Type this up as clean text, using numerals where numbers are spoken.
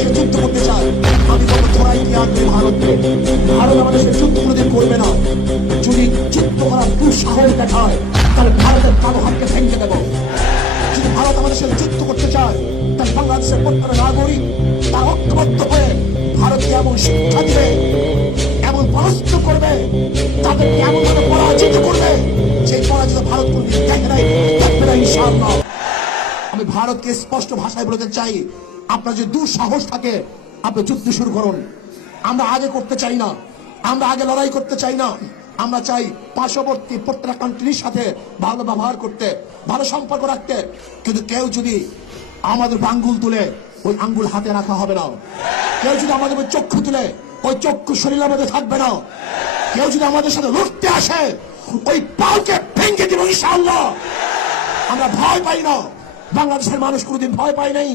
বাংলাদেশে যুদ্ধ করতে চায়, আমি বলবো তোরাই কি আনবে ভারতকে? ভারত আমাদের সাথে যুদ্ধ কোনোদিন করবে না। যদি যুদ্ধ করার দুঃসাহস দেখায় তাহলে ভারতের কালো হাতকে ভেঙে দেবো। যদি ভারত আমাদের সাথে যুদ্ধ করতে চায় তাহলে বাংলাদেশের প্রত্যেকটা নাগরিক তার ঐক্যবদ্ধ হয়ে ভারতকে এমন শিক্ষা দিবে, এমন পরাস্ত করবে, তাদেরকে এমন ভাবে পরাজিত করবে সেই পরাজিত ভারত কোনদিন দেখে নাই, দেখবে না ইনশাআল্লাহ। আমি ভারতকে স্পষ্ট ভাষায় বলতে চাই, আপনার যে দুঃসাহস থাকে আপনি যুদ্ধ শুরু করুন। আমরা আগে করতে চাই না, আমরা আগে লড়াই করতে চাই না। আমরা চাই পার্শ্ববর্তী প্রত্যেকটা কান্ট্রির সাথে ভালো ব্যবহার করতে, ভালো সম্পর্ক রাখতে। কিন্তু কেউ যদি আমাদের আঙ্গুল তুলে ওই আঙ্গুল হাতে রাখা হবে না। কেউ যদি আমাদের চক্ষু তুলে ওই চক্ষু শরীরের মধ্যে থাকবে না। কেউ যদি আমাদের সাথে লড়তে আসে ওই পালকে ভেঙে দিব ইনশাআল্লাহ। আমরা ভয় পাই না, বাংলাদেশের মানুষ কোনোদিন ভয় পায় নাই।